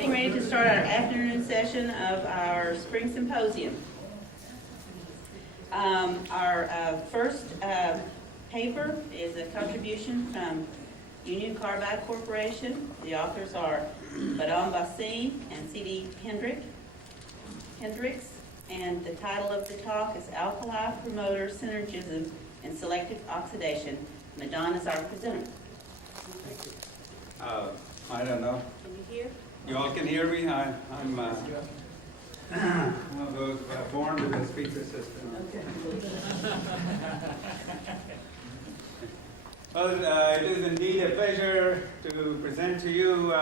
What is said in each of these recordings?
getting ready to start our afternoon session of our spring symposium. Our first paper is a contribution from Union Carbide Corporation. The authors are Bhasin and C.D. Hendricks, and the title of the talk is Alkali Promoter Synergism and Selective Oxidation. Madon is our presenter. I don't know. Can you hear? You all can hear me? I'm one of those born with a speaker system. Okay. Well, it is indeed a pleasure to present to you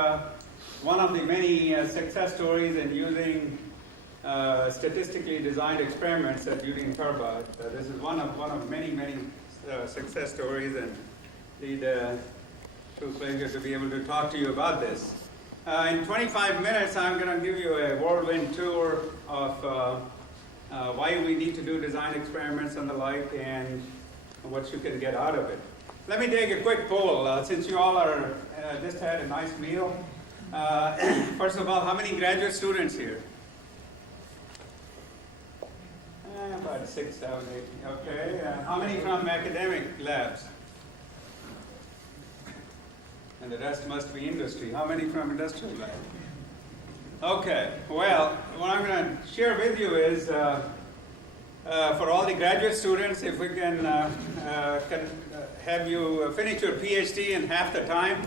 one of the many success stories in using statistically designed experiments at Union Carbide. This is one of many success stories, and indeed true pleasure to be able to talk to you about this. In 25 minutes, I'm going to give you a whirlwind tour of why we need to do design experiments and the like, and what you can get out of it. Let me take a quick poll. Since you all are just had a nice meal, first of all, how many graduate students here? About 6, 7, 8. Okay. How many from academic labs? And the rest must be industry. How many from industrial lab? Okay. Well, what I'm going to share with you is for all the graduate students, if we can have you finish your PhD in half the time,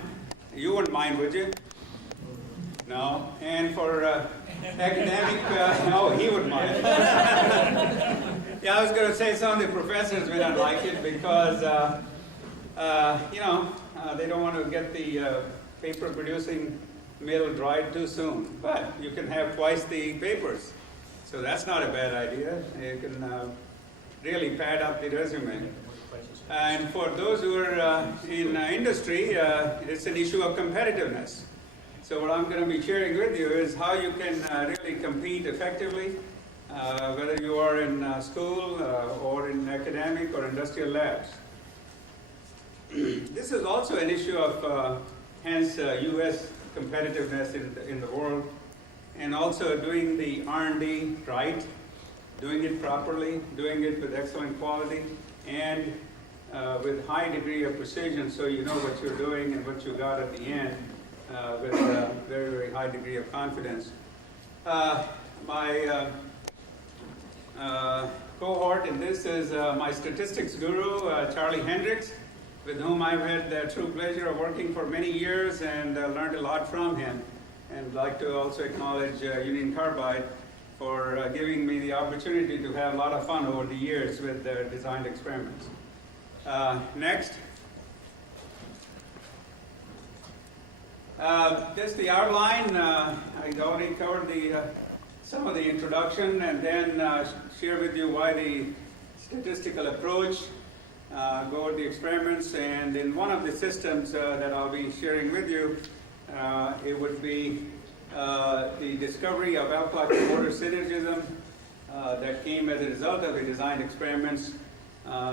you wouldn't mind, would you? No. And for academic, no, he would mind. Yeah, I was going to say some of the professors will not like it because, they don't want to get the paper producing mill dried too soon. But you can have twice the papers. So that's not a bad idea. You can really pad up the resume. And for those who are in industry, it's an issue of competitiveness. So what I'm going to be sharing with you is how you can really compete effectively, whether you are in school or in academic or industrial labs. This is also an issue of, hence, U.S. competitiveness in the world, and also doing the R&D right, doing it properly, doing it with excellent quality, and with high degree of precision, so you know what you're doing and what you got at the end, with a very, very high degree of confidence. My cohort in this is my statistics guru, Charlie Hendricks, with whom I've had the true pleasure of working for many years and learned a lot from him. And I'd like to also acknowledge Union Carbide for giving me the opportunity to have a lot of fun over the years with their designed experiments. Next. Just the outline. I already covered some of the introduction, and then share with you why the statistical approach, go over the experiments, and in one of the systems that I'll be sharing with you, it would be the discovery of alkali promoter synergism that came as a result of the designed experiments.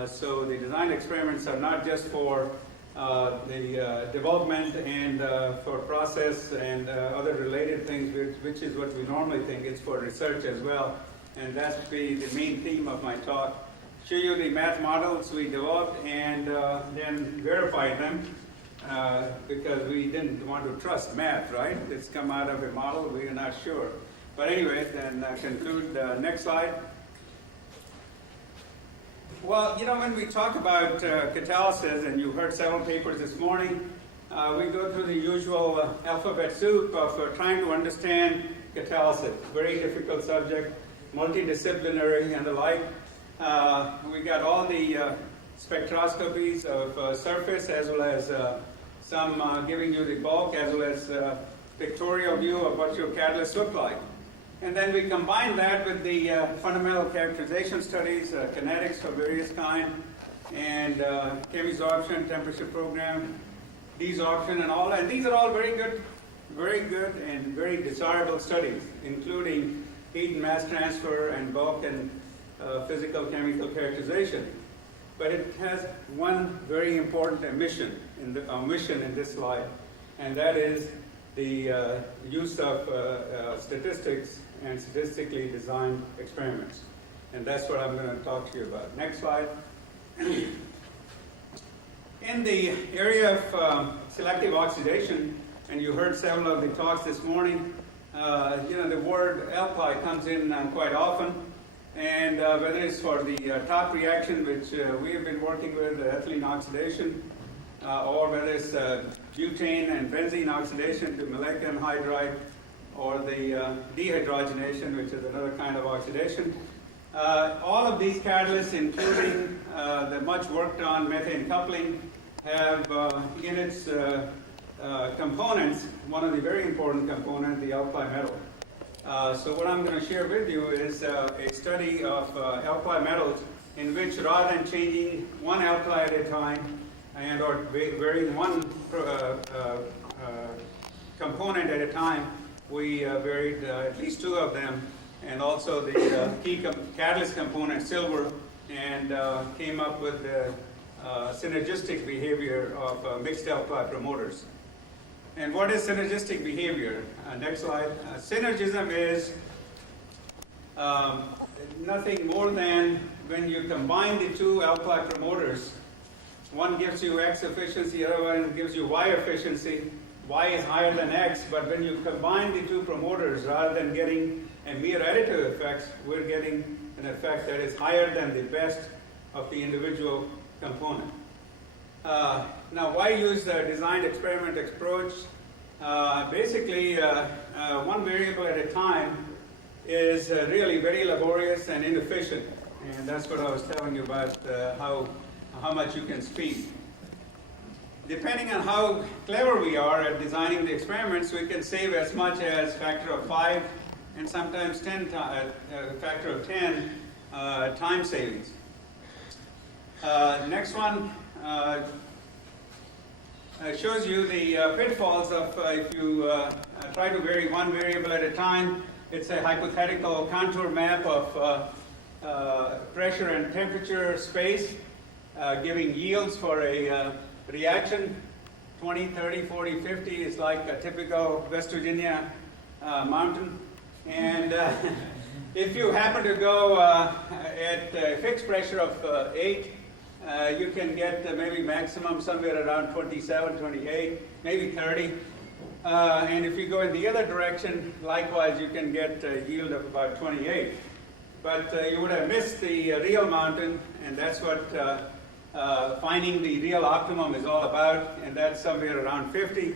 So the design experiments are not just for the development and for process and other related things, which is what we normally think. It's for research as well, and that's be the main theme of my talk. Show you the math models we developed and then verify them because we didn't want to trust math, right? It's come out of a model, we are not sure. But anyway, then conclude. Next slide. Well, when we talk about catalysis, and you heard several papers this morning, we go through the usual alphabet soup of trying to understand catalysis. Very difficult subject, multidisciplinary and the like. We got all the spectroscopies of surface, as well as some giving you the bulk, as well as pictorial view of what your catalysts look like. And then we combine that with the fundamental characterization studies, kinetics of various kinds, and chemisorption, temperature program, desorption, and all that. And these are all very good and very desirable studies, including heat and mass transfer and bulk and physical chemical characterization. But it has one very important omission in this slide, and that is the use of statistics and statistically designed experiments. And that's what I'm going to talk to you about. Next slide. In the area of selective oxidation, and you heard several of the talks this morning, the word alkali comes in quite often. And whether it's for the top reaction, which we have been working with, ethylene oxidation, or whether it's butane and benzene oxidation to maleic anhydride, or the dehydrogenation, which is another kind of oxidation. All of these catalysts, including the much worked on methane coupling, have in its components, one of the very important components, the alkali metal. So what I'm going to share with you is a study of alkali metals in which, rather than changing one alkali at a time and or varying one component at a time, we varied at least two of them, and also the key catalyst component, silver, and came up with the synergistic behavior of mixed alkali promoters. And what is synergistic behavior? Next slide. Synergism is nothing more than when you combine the two alkali promoters, one gives you X efficiency, the other one gives you Y efficiency. Y is higher than X, but when you combine the two promoters, rather than getting a mere additive effect, we're getting an effect that is higher than the best of the individual component. Now, why use the designed experiment approach? Basically, one variable at a time is really very laborious and inefficient, and that's what I was telling you about how much you can speed. Depending on how clever we are at designing the experiments, we can save as much as factor of 5 and sometimes factor of 10 time savings. Next one shows you the pitfalls of if you try to vary one variable at a time. It's a hypothetical contour map of pressure and temperature space, giving yields for a reaction. 20, 30, 40, 50 is like a typical West Virginia mountain. And if you happen to go at a fixed pressure of 8, you can get maybe maximum somewhere around 27, 28, maybe 30. And if you go in the other direction, likewise, you can get a yield of about 28. But you would have missed the real mountain, and that's what finding the real optimum is all about, and that's somewhere around 50.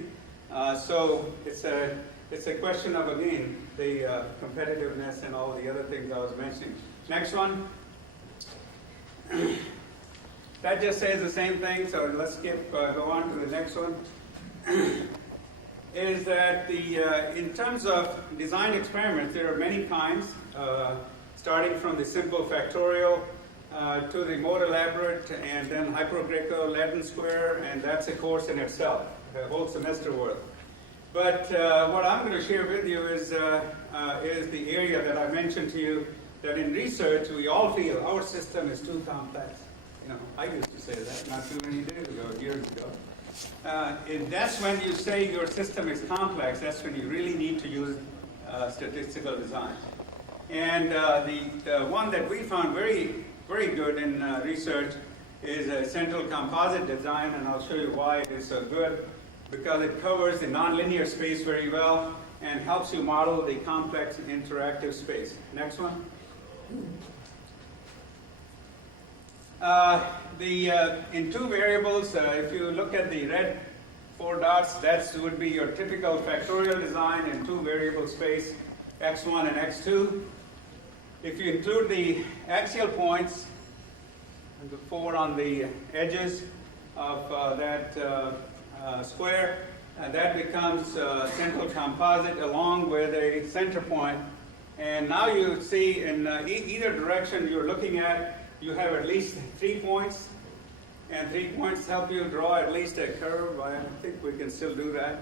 So it's a question of, again, the competitiveness and all the other things I was mentioning. Next one. That just says the same thing, so let's go on to the next one. Is that in terms of design experiments, there are many kinds, starting from the simple factorial to the more elaborate, and then hypergreco-Latin square, and that's a course in itself, a whole semester worth. But what I'm going to share with you is the area that I mentioned to you, that in research we all feel our system is too complex. You know, I used to say that not too many days ago, years ago. And that's when you say your system is complex, that's when you really need to use statistical design. And the one that we found very, very good in research is a central composite design, and I'll show you why it is so good. Because it covers the nonlinear space very well and helps you model the complex interactive space. Next one. In two variables, if you look at the red 4 dots, that would be your typical factorial design in two variable space, x1 and x2. If you include the axial points, the 4 on the edges of that square, that becomes central composite along with a center point. And now you see in either direction you're looking at, you have at least 3 points, and 3 points help you draw at least a curve. I think we can still do that.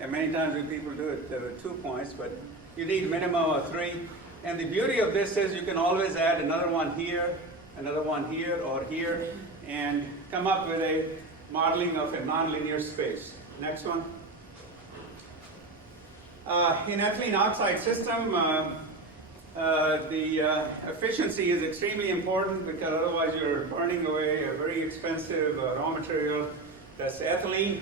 And many times people do it with 2 points, but you need a minimum of 3. And the beauty of this is you can always add another one here, or here, and come up with a modeling of a nonlinear space. Next one. In ethylene oxide system, the efficiency is extremely important because otherwise you're burning away a very expensive raw material, that's ethylene.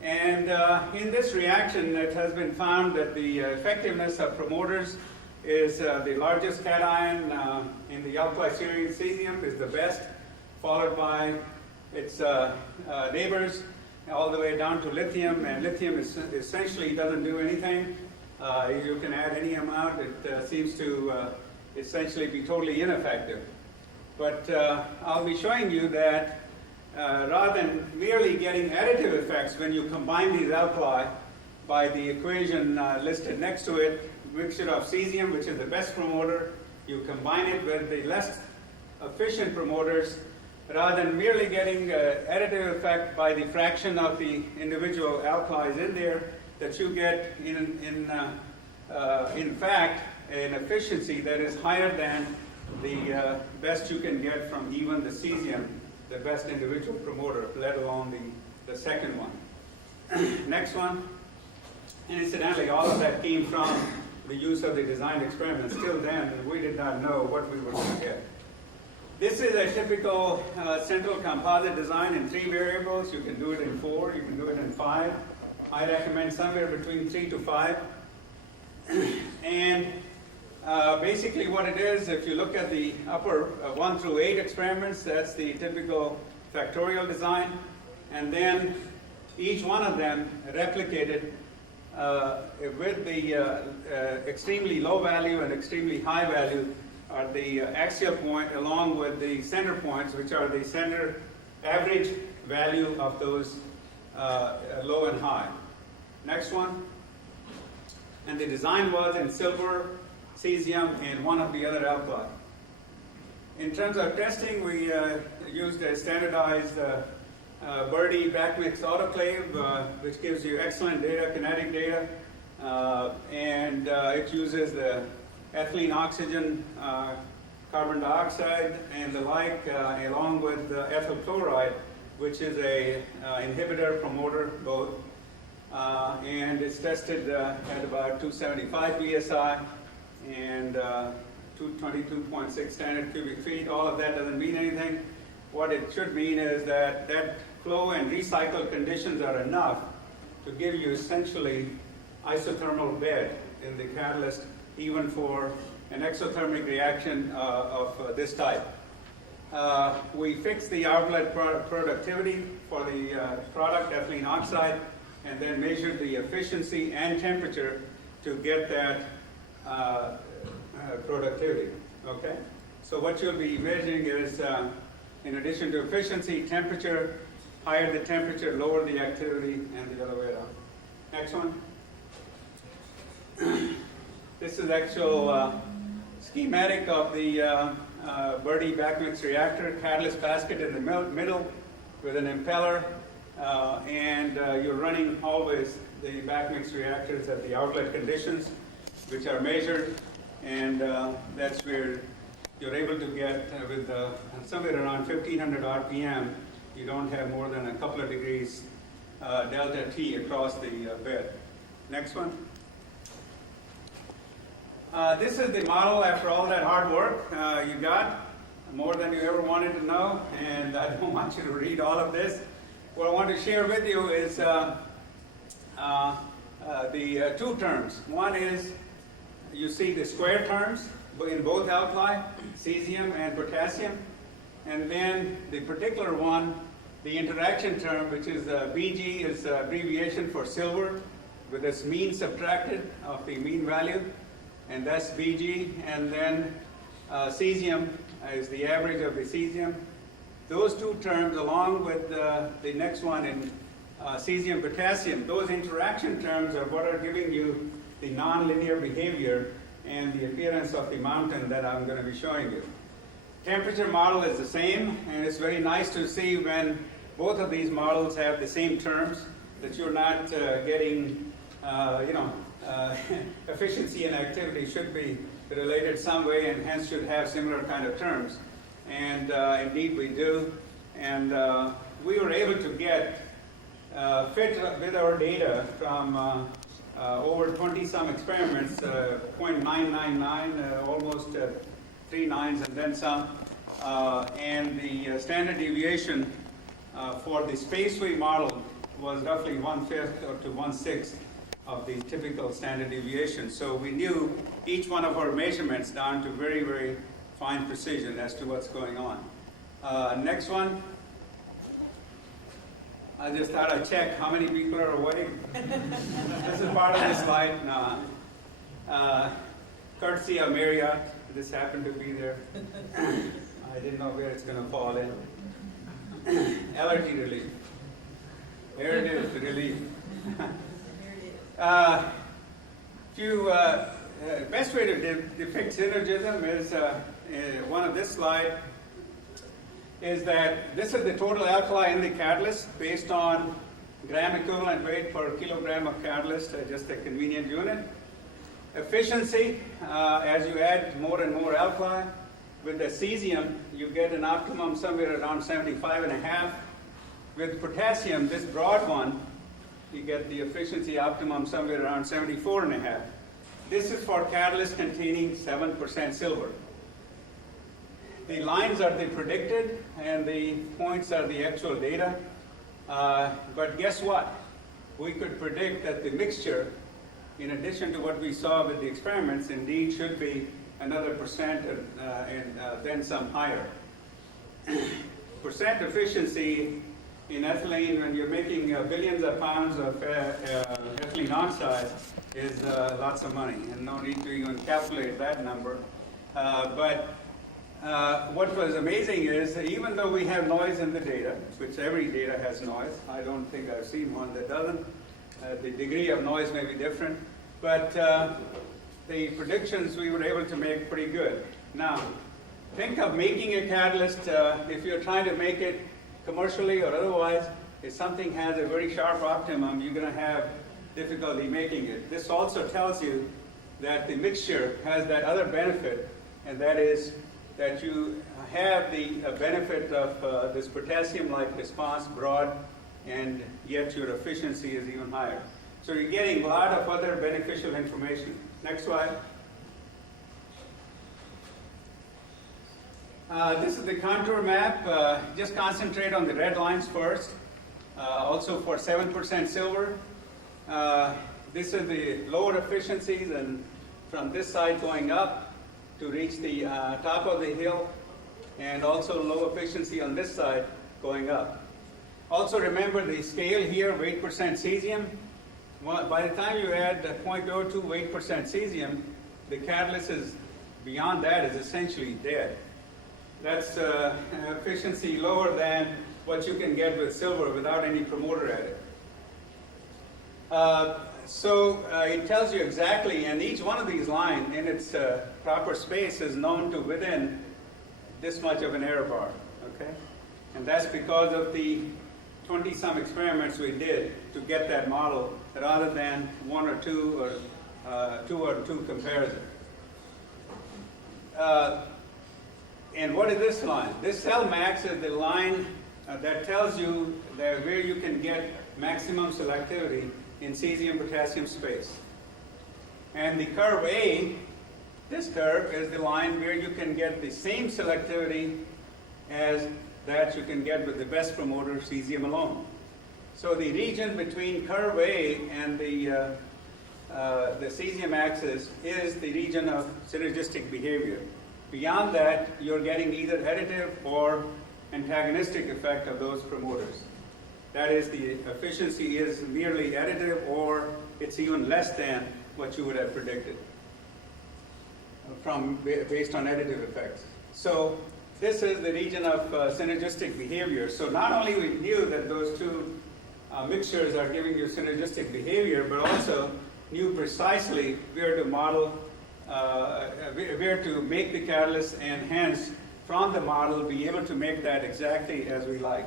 And in this reaction, it has been found that the effectiveness of promoters is the largest cation in the alkali series. Cesium is the best, followed by its neighbors all the way down to lithium, and lithium essentially doesn't do anything. You can add any amount, it seems to essentially be totally ineffective. But I'll be showing you that rather than merely getting additive effects when you combine these alkali by the equation listed next to it, mixture of cesium, which is the best promoter, you combine it with the less efficient promoters, rather than merely getting additive effect by the fraction of the individual alkalis in there, that you get in fact an efficiency that is higher than the best you can get from even the cesium, the best individual promoter, let alone the second one. Next one. And incidentally, all of that came from the use of the designed experiments. Till then, we did not know what we were going to get. This is a typical central composite design in 3 variables. You can do it in 4, you can do it in 5. I recommend somewhere between 3 to 5. And basically what it is, if you look at the upper 1 through 8 experiments, that's the typical factorial design. And then each one of them replicated with the extremely low value and extremely high value are the axial point along with the center points, which are the center average value of those low and high. Next one. And the design was in silver, cesium, and one of the other alkali. In terms of testing, we used a standardized Birdie backmix autoclave, which gives you excellent data, kinetic data, and it uses the ethylene oxygen, carbon dioxide, and the like, along with ethyl chloride, which is a inhibitor, promoter, both. And it's tested at about 275 psi and 222.6 standard cubic feet. All of that doesn't mean anything. What it should mean is that flow and recycle conditions are enough to give you essentially isothermal bed in the catalyst, even for an exothermic reaction of this type. We fixed the outlet productivity for the product, ethylene oxide, and then measured the efficiency and temperature to get that productivity. Okay? So what you'll be measuring is, in addition to efficiency, temperature. Higher the temperature, lower the activity, and the other way around. Next one. This is actual schematic of the Birdie backmix reactor, catalyst basket in the middle with an impeller, and you're running always the backmix reactors at the outlet conditions, which are measured, and that's where you're able to get with somewhere around 1500 RPM. You don't have more than a couple of degrees delta T across the bed. Next one. This is the model after all that hard work you got, more than you ever wanted to know, and I don't want you to read all of this. What I want to share with you is the 2 terms. One is, you see the square terms in both alkali, cesium and potassium, and then the particular one, the interaction term, which is BG, is abbreviation for silver, with its mean subtracted of the mean value, and that's BG. And then cesium is the average of the cesium. Those 2 terms, along with the next one in cesium potassium, those interaction terms are what are giving you the nonlinear behavior and the appearance of the mountain that I'm going to be showing you. Temperature model is the same, and it's very nice to see when both of these models have the same terms, that you're not getting, efficiency and activity should be related some way, and hence should have similar kind of terms. And indeed we do. And we were able to get fit with our data from over 20-some experiments, 0.999, almost 3 nines and then some. And the standard deviation for the space we modeled was roughly 1/5 or to 1/6 of the typical standard deviation. So we knew each one of our measurements down to very, very fine precision as to what's going on. Next one. I just thought I'd check how many people are awake. This is part of the slide. Courtesy of Marriott, this happened to be there. I didn't know where it's going to fall in. Allergy relief. There it is, the relief. Best way to depict synergism is one of this slide. Is that this is the total alkali in the catalyst based on gram equivalent weight per kilogram of catalyst, just a convenient unit. Efficiency, as you add more and more alkali. With the cesium, you get an optimum somewhere around 75.5. With potassium, this broad one, you get the efficiency optimum somewhere around 74.5. This is for catalyst containing 7% silver. The lines are the predicted, and the points are the actual data. But guess what? We could predict that the mixture, in addition to what we saw with the experiments, indeed should be another percent and then some higher. Percent efficiency in ethylene, when you're making billions of pounds of ethylene oxide, is lots of money, and no need to even calculate that number. What was amazing is that even though we have noise in the data, which every data has noise, I don't think I've seen one that doesn't. The degree of noise may be different, but the predictions we were able to make pretty good. Now, think of making a catalyst, if you're trying to make it commercially or otherwise, if something has a very sharp optimum, you're going to have difficulty making it. This also tells you that the mixture has that other benefit, and that is that you have the benefit of this potassium-like response broad, and yet your efficiency is even higher. So you're getting a lot of other beneficial information. Next slide. This is the contour map. Just concentrate on the red lines first. Also for 7% silver. This is the lower efficiencies, and from this side going up to reach the top of the hill, and also low efficiency on this side going up. Also remember the scale here, weight percent cesium. By the time you add 0.02 weight percent cesium, the catalyst is beyond that is essentially dead. That's efficiency lower than what you can get with silver without any promoter added. It tells you exactly, and each one of these lines in its proper space is known to within this much of an error bar, okay? And that's because of the 20-some experiments we did to get that model rather than one or two or two comparison. And what is this line? This cell max is the line that tells you that where you can get maximum selectivity in cesium-potassium space. And the curve A, this curve, is the line where you can get the same selectivity as that you can get with the best promoter, cesium alone. So the region between curve A and the cesium axis is the region of synergistic behavior. Beyond that, you're getting either additive or antagonistic effect of those promoters. That is, the efficiency is merely additive, or it's even less than what you would have predicted based on additive effects. So this is the region of synergistic behavior. So not only we knew that those two mixtures are giving you synergistic behavior, but also knew precisely where to model, where to make the catalyst, and hence from the model be able to make that exactly as we like.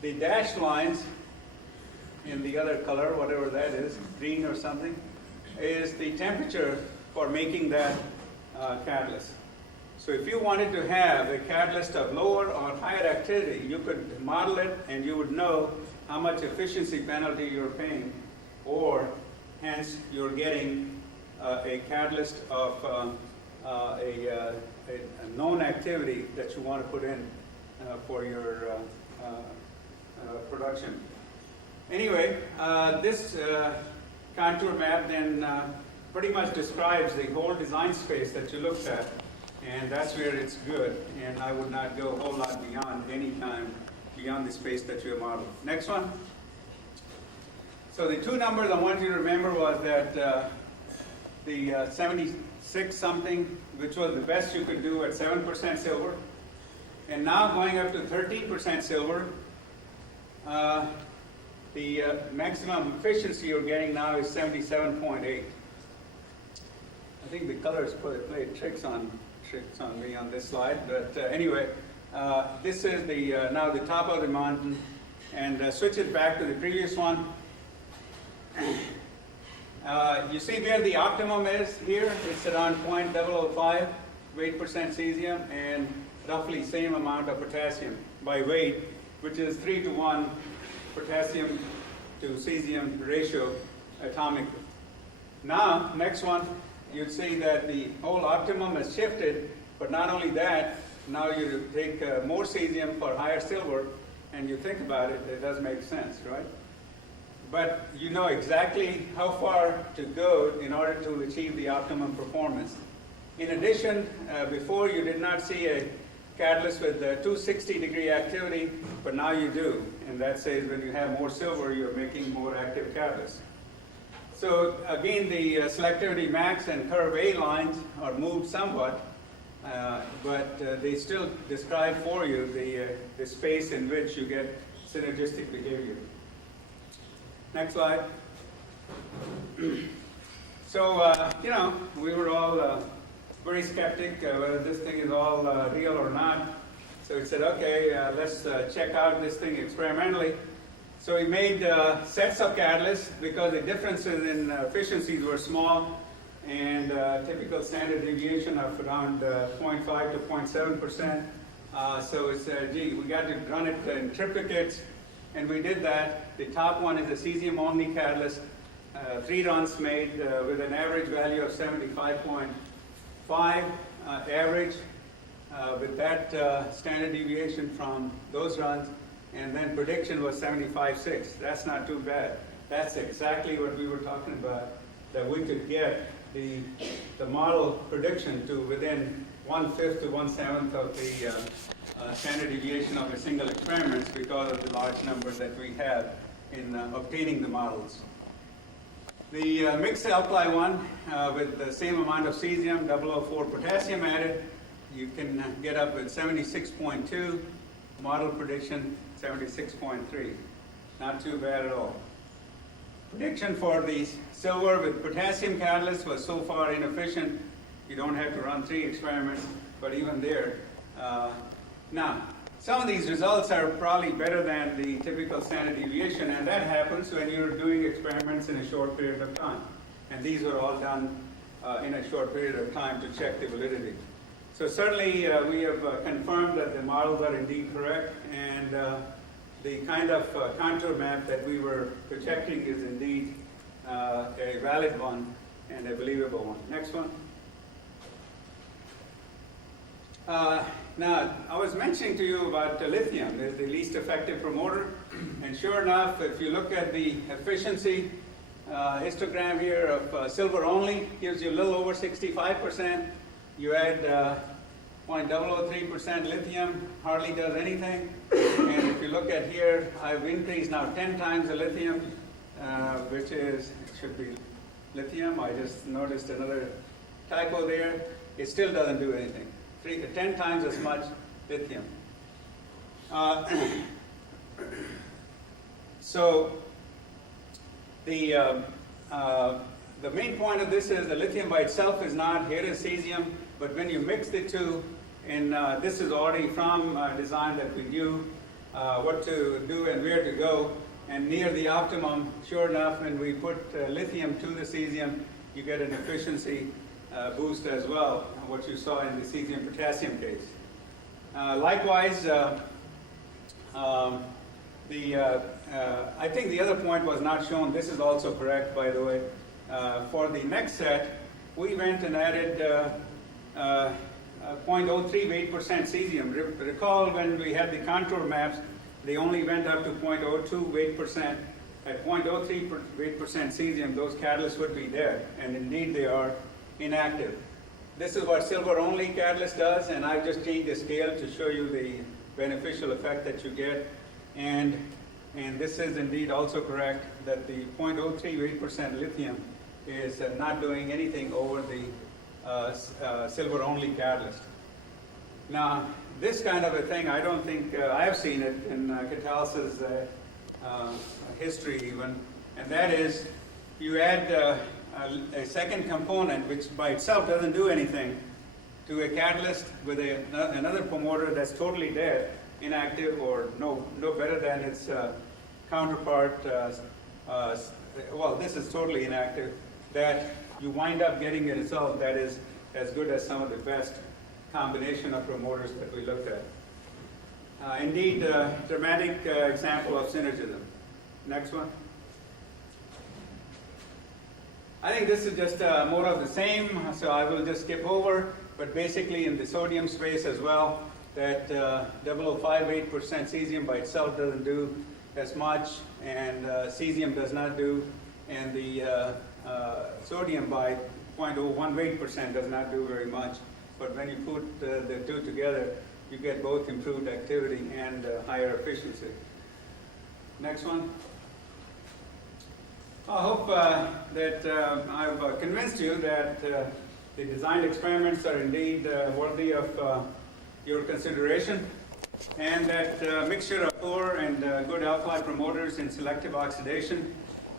The dashed lines in the other color, whatever that is, green or something, is the temperature for making that catalyst. So if you wanted to have a catalyst of lower or higher activity, you could model it and you would know how much efficiency penalty you're paying, or hence you're getting a catalyst of a known activity that you want to put in for your production. Anyway, this contour map then pretty much describes the whole design space that you looked at, and that's where it's good, and I would not go a whole lot beyond any time beyond the space that you have modeled. Next one. So the two numbers I want you to remember was that the 76 something, which was the best you could do at 7% silver, and now going up to 13% silver, the maximum efficiency you're getting now is 77.8. I think the colors played tricks on me on this slide, but anyway, this is the now the top of the mountain, and switch it back to the previous one. You see where the optimum is here? It's around 0.005 weight percent cesium and roughly same amount of potassium by weight, which is 3:1 potassium to cesium ratio atomically. Now, next one, you'd see that the whole optimum has shifted, but not only that, now you take more cesium for higher silver, and you think about it, it does make sense, right? But you know exactly how far to go in order to achieve the optimum performance. In addition, before you did not see a catalyst with 260-degree activity, but now you do. And that says when you have more silver, you're making more active catalysts. So again, the selectivity max and curve A lines are moved somewhat, but they still describe for you the space in which you get synergistic behavior. Next slide. So, you know, we were all very skeptic whether this thing is all real or not. So we said, okay, let's check out this thing experimentally. So we made sets of catalysts because the differences in efficiencies were small, and typical standard deviation of around 0.5 to 0.7%. So it's, gee, we got to run it in triplicates, and we did that. The top one is a cesium-only catalyst, 3 runs made with an average value of 75.5 average, with that standard deviation from those runs, and then prediction was 75.6. That's not too bad. That's exactly what we were talking about, that we could get the model prediction to within 1/5 to 1/7 of the standard deviation of a single experiment because of the large numbers that we have in obtaining the models. The mixed alkali one with the same amount of cesium, 004 potassium added, you can get up with 76.2, model prediction 76.3. Not too bad at all. Prediction for the silver with potassium catalyst was so far inefficient, you don't have to run 3 experiments, but even there. Now, some of these results are probably better than the typical standard deviation, and that happens when you're doing experiments in a short period of time. And these were all done in a short period of time to check the validity. So certainly we have confirmed that the models are indeed correct, and the kind of contour map that we were projecting is indeed a valid one and a believable one. Next one. Now, I was mentioning to you about lithium is the least effective promoter, and sure enough, if you look at the efficiency histogram here of silver only, gives you a little over 65%. You add 0.003% lithium, hardly does anything. And if you look at here, I've increased now 10 times the lithium, which is, it should be lithium. I just noticed another typo there. It still doesn't do anything. 10 times as much lithium. So the main point of this is the lithium by itself is not, here is cesium, but when you mix the two, and this is already from design that we knew what to do and where to go, and near the optimum, sure enough, when we put lithium to the cesium, you get an efficiency boost as well, what you saw in the cesium-potassium case. Likewise, I think the other point was not shown. This is also correct, by the way. For the next set, we went and added 0.03 weight percent cesium. Recall when we had the contour maps, they only went up to 0.02 weight percent. At 0.03 weight percent cesium, those catalysts would be dead, and indeed they are inactive. This is what silver-only catalyst does, and I've just changed the scale to show you the beneficial effect that you get. And this is indeed also correct that the 0.03 weight percent lithium is not doing anything over the silver-only catalyst. Now, this kind of a thing, I don't think I have seen it in catalysis history even, and that is you add a second component which by itself doesn't do anything to a catalyst with another promoter that's totally dead, inactive, or no better than its counterpart. Well, this is totally inactive. That you wind up getting a result that is as good as some of the best combination of promoters that we looked at. Indeed, dramatic example of synergism. Next one. I think this is just more of the same, so I will just skip over, but basically in the sodium space as well, that 0.058% cesium by itself doesn't do as much, and cesium does not do, and the sodium by 0.018% does not do very much. But when you put the two together, you get both improved activity and higher efficiency. Next one. I hope that I've convinced you that the design experiments are indeed worthy of your consideration, and that mixture of poor and good alkali promoters in selective oxidation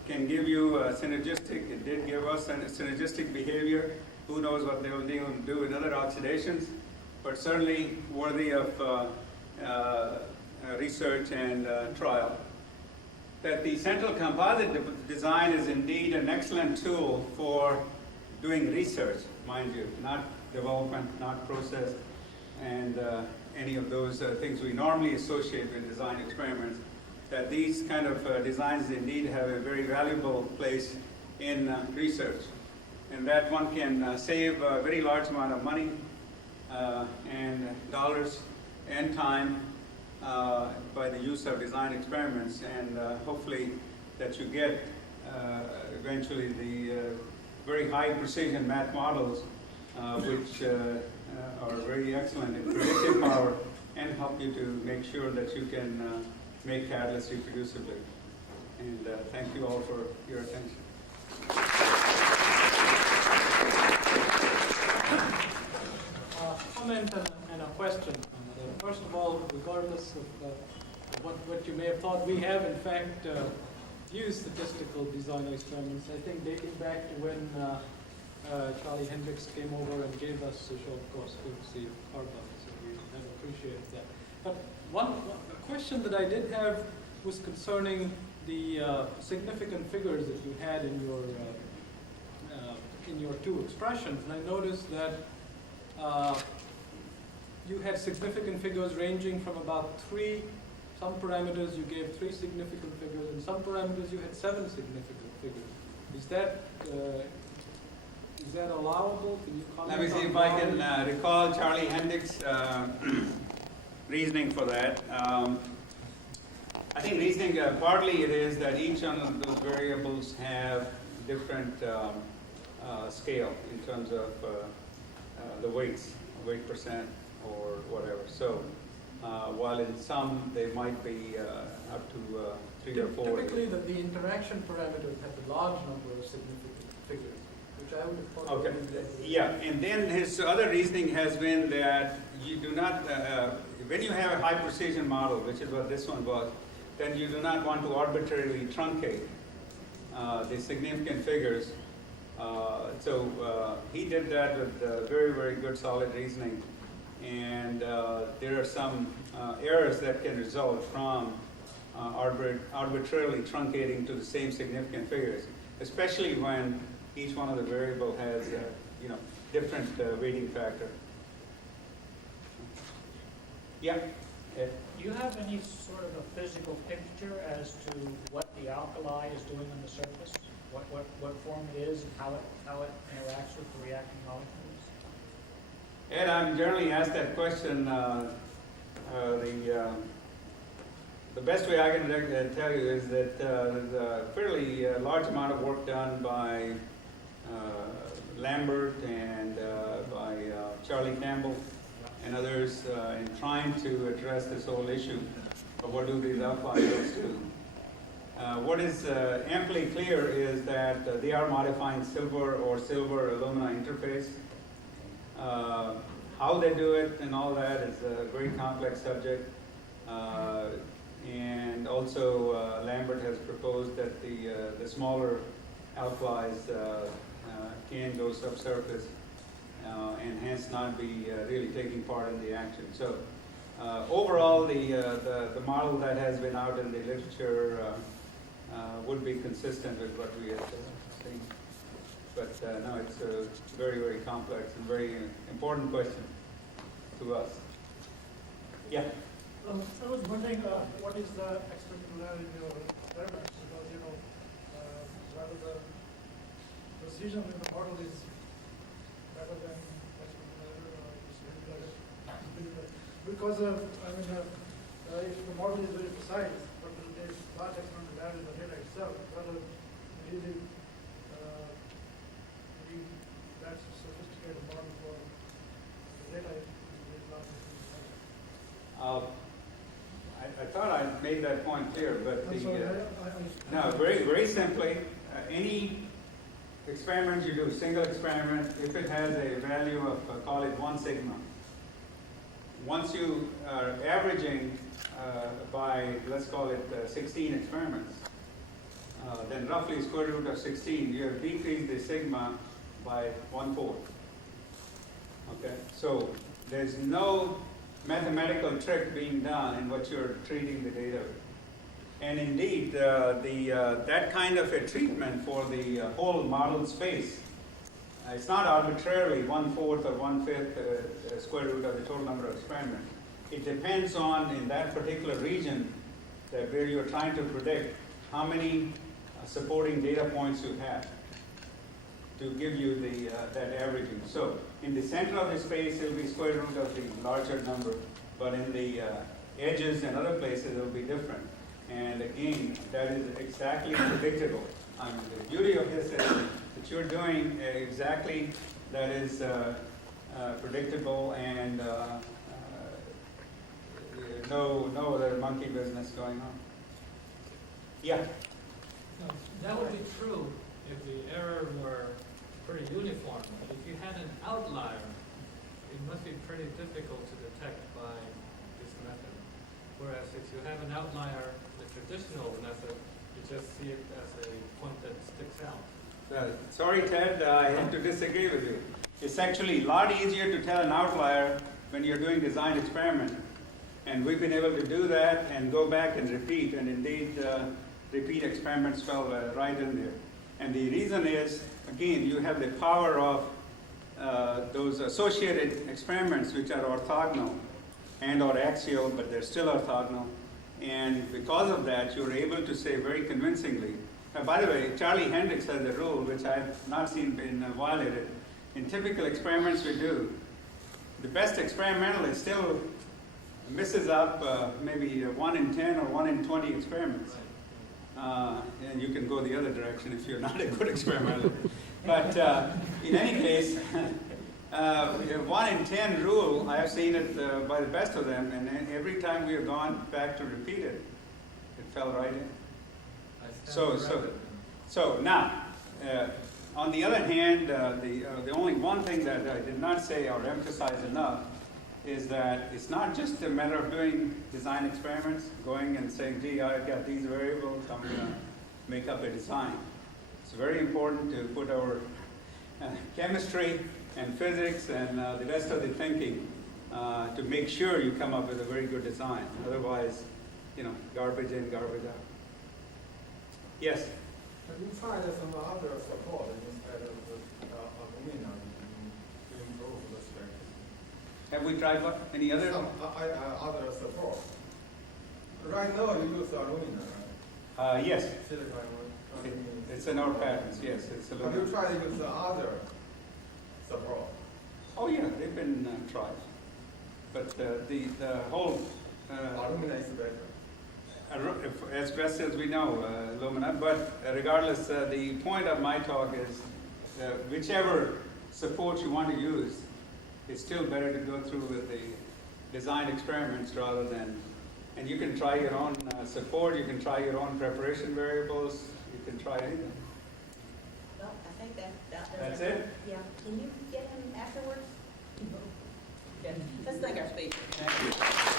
can give you synergistic. It did give us a synergistic behavior. Who knows what they will do in other oxidations, but certainly worthy of research and trial. That the central composite design is indeed an excellent tool for doing research, mind you, not development, not process, and any of those things we normally associate with design experiments. That these kind of designs indeed have a very valuable place in research, and that one can save a very large amount of money and dollars and time by the use of design experiments, and hopefully that you get eventually the very high precision math models which are very excellent in predictive power and help you to make sure that you can make catalysts reproducibly. And thank you all for your attention. Comment and a question. First of all, regardless of what you may have thought, we have in fact used statistical design experiments, I think dating back to when Charlie Hendricks came over and gave us a short course courtesy of carbon, so we have appreciated that. But one question that I did have was concerning the significant figures that you had in your two expressions, and I noticed that you had significant figures ranging from about some parameters you gave 3 significant figures, and some parameters you had 7 significant figures. Is that allowable? Can you comment? Let me see if I can recall Charlie Hendricks' reasoning for that. I think reasoning, partly it is that each one of those variables have different scale in terms of the weights, weight percent or whatever. So while in some they might be up to 3 or 4. Typically the interaction parameters have a large number of significant figures, which I would have thought. Okay. Yeah, and then his other reasoning has been that you do not, when you have a high precision model, which is what this one was, then you do not want to arbitrarily truncate the significant figures. So he did that with very, very good solid reasoning. And there are some errors that can result from arbitrarily truncating to the same significant figures, especially when each one of the variable has different weighting factor. Yeah? Ed? Do you have any sort of a physical picture as to what the alkali is doing on the surface? What what form it is and how it interacts with the reacting molecules? Ed, I'm generally asked that question. The best way I can tell you is that there's a fairly large amount of work done by Lambert and by Charlie Campbell and others in trying to address this whole issue of what do these alpha ions do. What is amply clear is that they are modifying silver or silver-alumina interface. How they do it and all that is a very complex subject. And also Lambert has proposed that the smaller alkalis can go subsurface and hence not be really taking part in the action. So overall, the model that has been out in the literature would be consistent with what we had seen. But no, it's a very, very complex and very important question to us. Yeah? I was wondering what is the expected value in your experiments, because whether the precision in the model is better than expected value, because if the model is very precise, but there is large expected value in the data itself, whether really that's a sophisticated model for the data is large. I thought I made that point clear, but I'm sorry, no, very, very simply, any experiment you do, single experiment, if it has a value of, call it 1 sigma, once you are averaging by, let's call it 16 experiments, then roughly square root of 16, you have decreased the sigma by 1/4. Okay, so there's no mathematical trick being done in what you're treating the data with. And indeed, that kind of a treatment for the whole model space, it's not arbitrarily 1/4 or 1/5 square root of the total number of experiments. It depends on, in that particular region, that where you're trying to predict how many supporting data points you have to give you that averaging. So in the center of the space, it will be square root of the larger number, but in the edges and other places, it will be different. And again, that is exactly predictable. I mean, the beauty of this is that you're doing exactly that is predictable and no other monkey business going on. Yeah? No, that would be true if the error were pretty uniform. But if you had an outlier, it must be pretty difficult to detect by this method. Whereas if you have an outlier in the traditional method, you just see it as a point that sticks out. Sorry, Ted, I have to disagree with you. It's actually a lot easier to tell an outlier when you're doing design experiment. And we've been able to do that and go back and repeat, and indeed repeat experiments fell right in there. And the reason is, again, you have the power of those associated experiments which are orthogonal and or axial, but they're still orthogonal. And because of that, you're able to say very convincingly. By the way, Charlie Hendricks has a rule which I've not seen been violated. In typical experiments we do, the best experimentalist still misses up maybe 1 in 10 or 1 in 20 experiments. And you can go the other direction if you're not a good experimentalist. But in any case, 1 in 10 rule, I have seen it by the best of them, and every time we have gone back to repeat it, it fell right in. So now, on the other hand, the only one thing that I did not say or emphasize enough is that it's not just a matter of doing design experiments, going and saying, gee, I've got these variables, I'm going to make up a design. It's very important to put our chemistry and physics and the rest of the thinking to make sure you come up with a very good design. Otherwise, garbage in, garbage out. Yes? Have you tried some other support instead of alumina to improve the strength? Have we tried what? Any other? Some other support. Right now you use alumina, right? Yes. Silicon. It's in our patents, yes, it's Have you aluminum. tried to use the other support? Oh, yeah, they've been tried. But the whole, Aluminum is better. as best as we know, aluminum, but regardless, the point of my talk is whichever support you want to use, it's still better to go through with the design experiments rather than, and you can try your own support, you can try your own preparation variables, you can try anything. Well, I think that does That's it? Yeah. Can you get him afterwards? Okay. Let's thank our speaker.